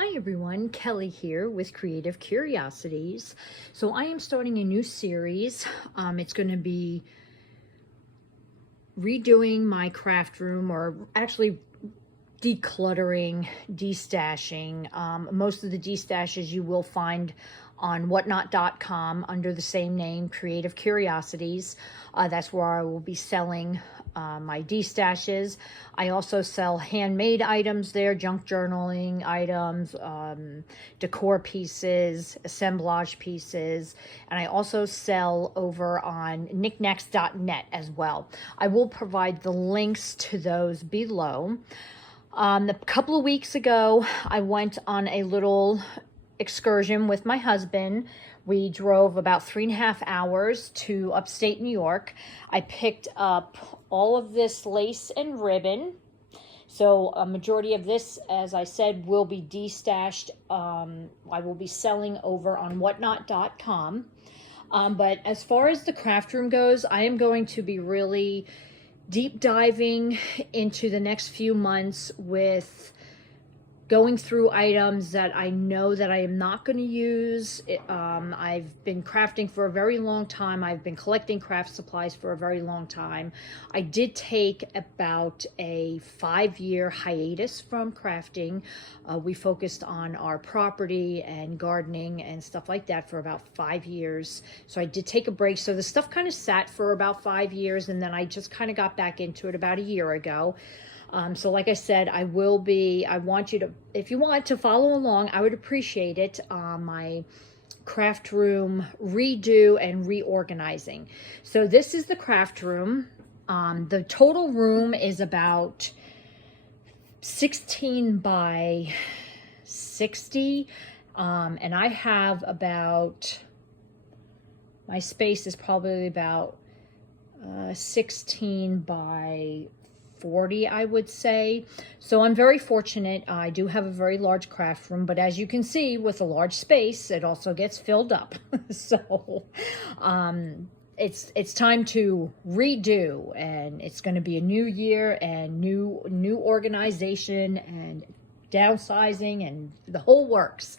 Hi everyone, Kelly here with Creative Curiosities. So I am starting a new series. It's going to be redoing my craft room, or actually decluttering, destashing. Most of the destashes you will find on whatnot.com under the same name, Creative Curiosities. That's where I will be selling my destashes. I also sell handmade items there, junk journaling items, decor pieces, assemblage pieces, and I also sell over on knickknacks.net as well. I will provide the links to those below. A couple of weeks ago, I went on a little excursion with my husband. We drove about 3.5 hours to upstate New York. I picked up all of this lace and ribbon. So a majority of this, as I said, will be destashed. I will be selling over on whatnot.com. But as far as the craft room goes, I am going to be really deep diving into the next few months with going through items that I know that I am not going to use. I've been crafting for a very long time. I've been collecting craft supplies for a very long time. I did take about a 5-year hiatus from crafting. We focused on our property and gardening and stuff like that for about 5 years. So I did take a break. So the stuff kind of sat for about 5 years, and then I just kind of got back into it about a year ago. So like I said, I want you to, if you want to follow along, I would appreciate it. My craft room redo and reorganizing. So this is the craft room. The total room is about 16 by 60. And I have about, my space is probably about 16 by 40, I would say. So I'm very fortunate. I do have a very large craft room, but as you can see, with a large space, it also gets filled up. So it's time to redo, and it's going to be a new year and new organization and downsizing and the whole works.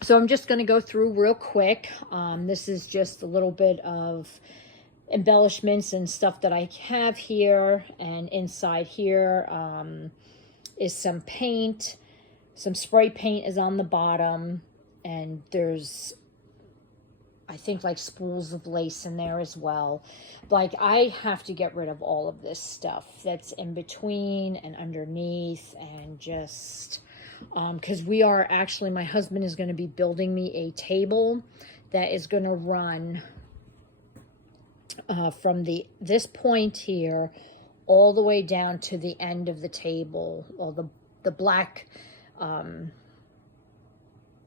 So I'm just going to go through real quick. This is just a little bit of embellishments and stuff that I have here, and inside here is some paint. Some spray paint is on the bottom, and there's, I think, like spools of lace in there as well. Like, I have to get rid of all of this stuff that's in between and underneath, and just because we are actually, my husband is going to be building me a table that is going to run from this point here all the way down to the end of the table, or the black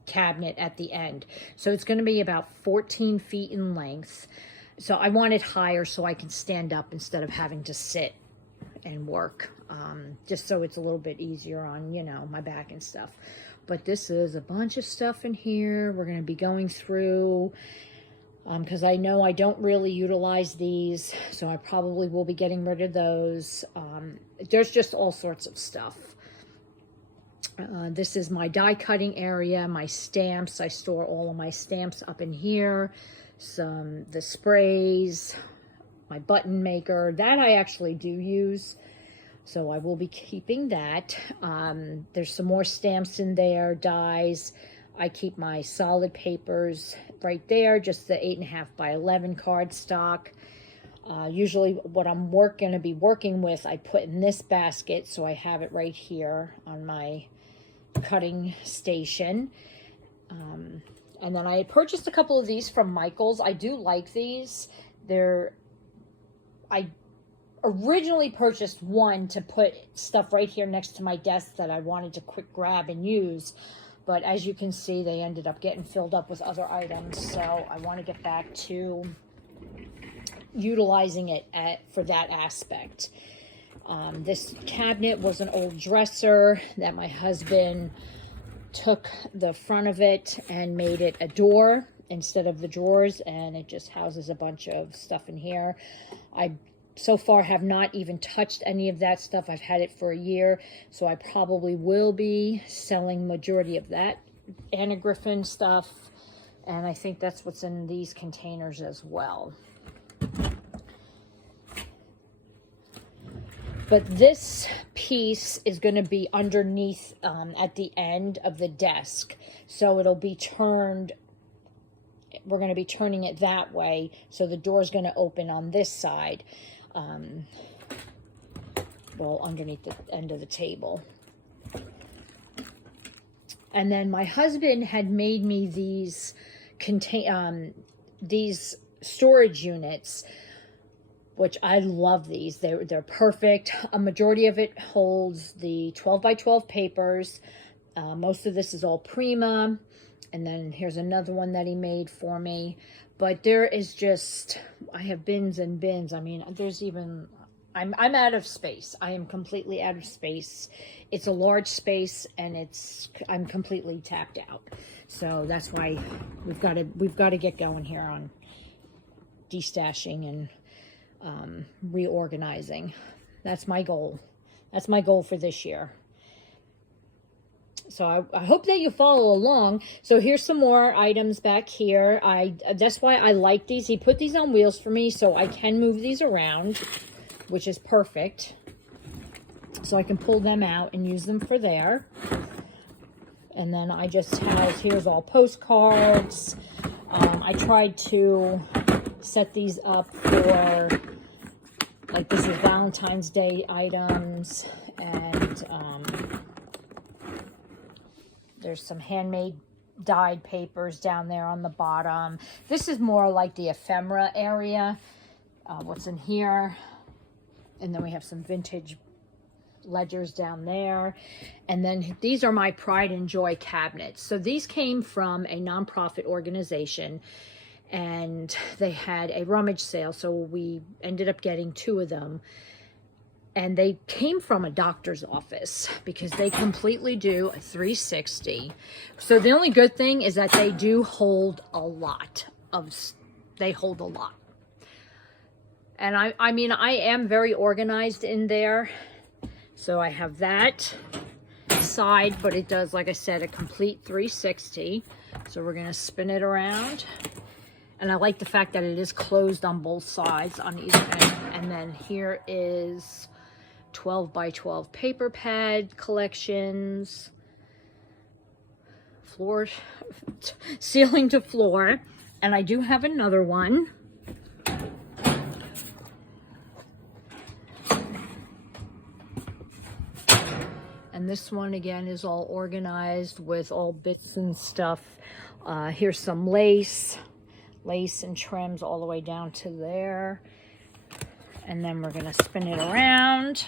cabinet at the end. So it's going to be about 14 feet in length. So I want it higher so I can stand up instead of having to sit and work, just so it's a little bit easier on, you know, my back and stuff. But this is a bunch of stuff in here we're going to be going through, because I know I don't really utilize these, so I probably will be getting rid of those. There's just all sorts of stuff. This is my die cutting area, my stamps. I store all of my stamps up in here. The sprays, my button maker, that I actually do use, so I will be keeping that. There's some more stamps in there, dies. I keep my solid papers right there, just the 8.5 by 11 cardstock. Usually what I'm going to be working with, I put in this basket, so I have it right here on my cutting station. And then I purchased a couple of these from Michael's. I do like these. I originally purchased one to put stuff right here next to my desk that I wanted to quick grab and use. But as you can see, they ended up getting filled up with other items. So I want to get back to utilizing it for that aspect. This cabinet was an old dresser that my husband took the front of it and made it a door instead of the drawers. And it just houses a bunch of stuff in here. I so far have not even touched any of that stuff. I've had it for a year, so I probably will be selling majority of that Anna Griffin stuff. And I think that's what's in these containers as well. But this piece is going to be underneath at the end of the desk. So it'll be turned, we're going to be turning it that way. So the door is going to open on this side. Well, underneath the end of the table. And then my husband had made me these storage units, which I love these. They're perfect. A majority of it holds the 12 by 12 papers. Most of this is all Prima. And then here's another one that he made for me. But there is just, I have bins and bins. I mean, there's even, I'm out of space. I am completely out of space. It's a large space and I'm completely tapped out. So that's why we've got to get going here on destashing and reorganizing. That's my goal. That's my goal for this year. So I hope that you follow along. So here's some more items back here. That's why I like these. He put these on wheels for me so I can move these around, which is perfect. So I can pull them out and use them for there. And then I just have, here's all postcards. I tried to set these up for, like, this is Valentine's Day items, and there's some handmade dyed papers down there on the bottom. This is more like the ephemera area. What's in here? And then we have some vintage ledgers down there. And then these are my Pride and Joy cabinets. So these came from a nonprofit organization, and they had a rummage sale, so we ended up getting 2 of them. And they came from a doctor's office because they completely do a 360. So the only good thing is that they do hold a lot. They hold a lot. And I mean, I am very organized in there. So I have that side, but it does, like I said, a complete 360. So we're going to spin it around. And I like the fact that it is closed on both sides on either end. And then here is 12 by 12 paper pad collections, floor, ceiling to floor. And I do have another one. And this one again is all organized with all bits and stuff. Here's some lace and trims all the way down to there. And then we're going to spin it around.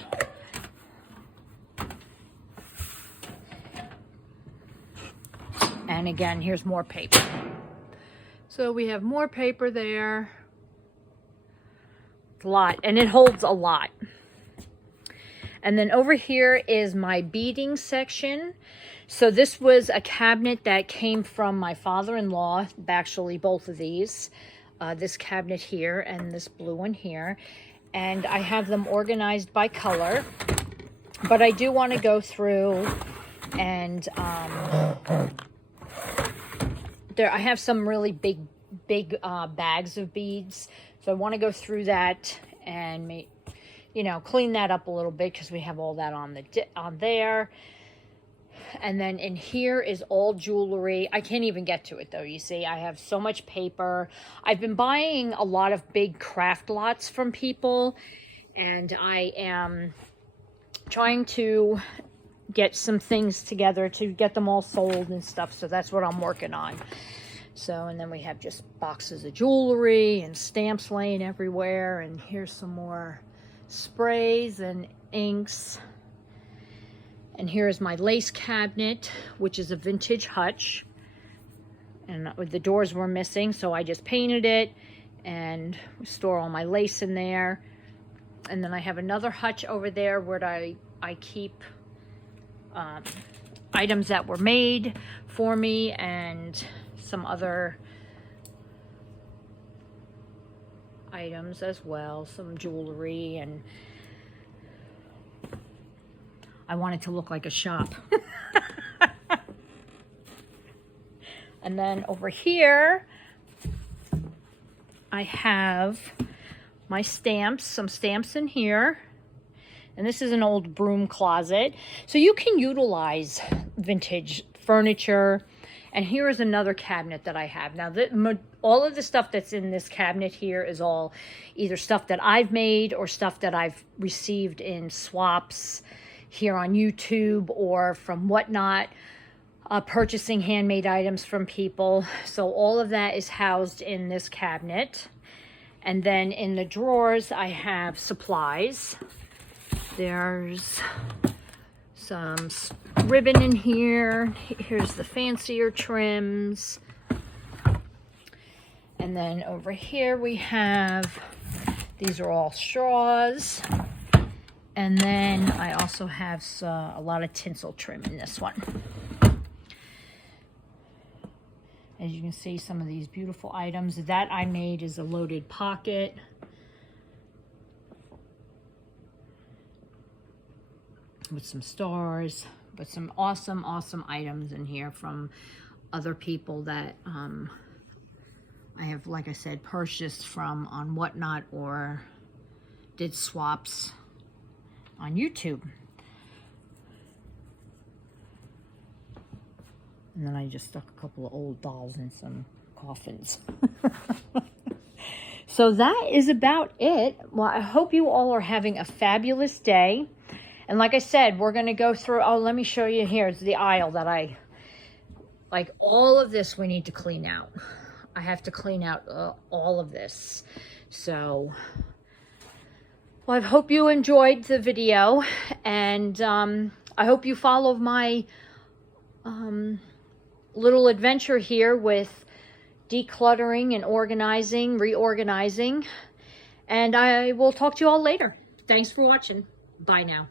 And again, here's more paper. So we have more paper there. It's a lot, and it holds a lot. And then over here is my beading section. So this was a cabinet that came from my father-in-law, actually both of these. This cabinet here and this blue one here. And I have them organized by color. But I do want to go through and there I have some really big bags of beads. So I want to go through that and make, clean that up a little bit because we have all that on there. And then in here is all jewelry. I can't even get to it though. You see, I have so much paper. I've been buying a lot of big craft lots from people, and I am trying to get some things together to get them all sold and stuff. So that's what I'm working on. So, and then we have just boxes of jewelry and stamps laying everywhere. And here's some more sprays and inks. And here's my lace cabinet, which is a vintage hutch. And the doors were missing, so I just painted it and store all my lace in there. And then I have another hutch over there where I keep items that were made for me and some other items as well, some jewelry, and I want it to look like a shop. And then over here, I have my stamps, some stamps in here. And this is an old broom closet. So you can utilize vintage furniture. And here is another cabinet that I have. Now, all of the stuff that's in this cabinet here is all either stuff that I've made or stuff that I've received in swaps here on YouTube or from Whatnot. Purchasing handmade items from people. So all of that is housed in this cabinet. And then in the drawers, I have supplies. There's some ribbon in here. Here's the fancier trims. And then over here we have, these are all straws. And then I also have a lot of tinsel trim in this one. As you can see, some of these beautiful items that I made is a loaded pocket. With some stars, but some awesome, awesome items in here from other people that I have, like I said, purchased from on Whatnot or did swaps on YouTube. And then I just stuck a couple of old dolls in some coffins. So that is about it. Well, I hope you all are having a fabulous day. And like I said, we're going to go through, oh, let me show you here. It's the aisle that like all of this we need to clean out. I have to clean out all of this. So, well, I hope you enjoyed the video. And I hope you follow my little adventure here with decluttering and organizing, reorganizing. And I will talk to you all later. Thanks for watching. Bye now.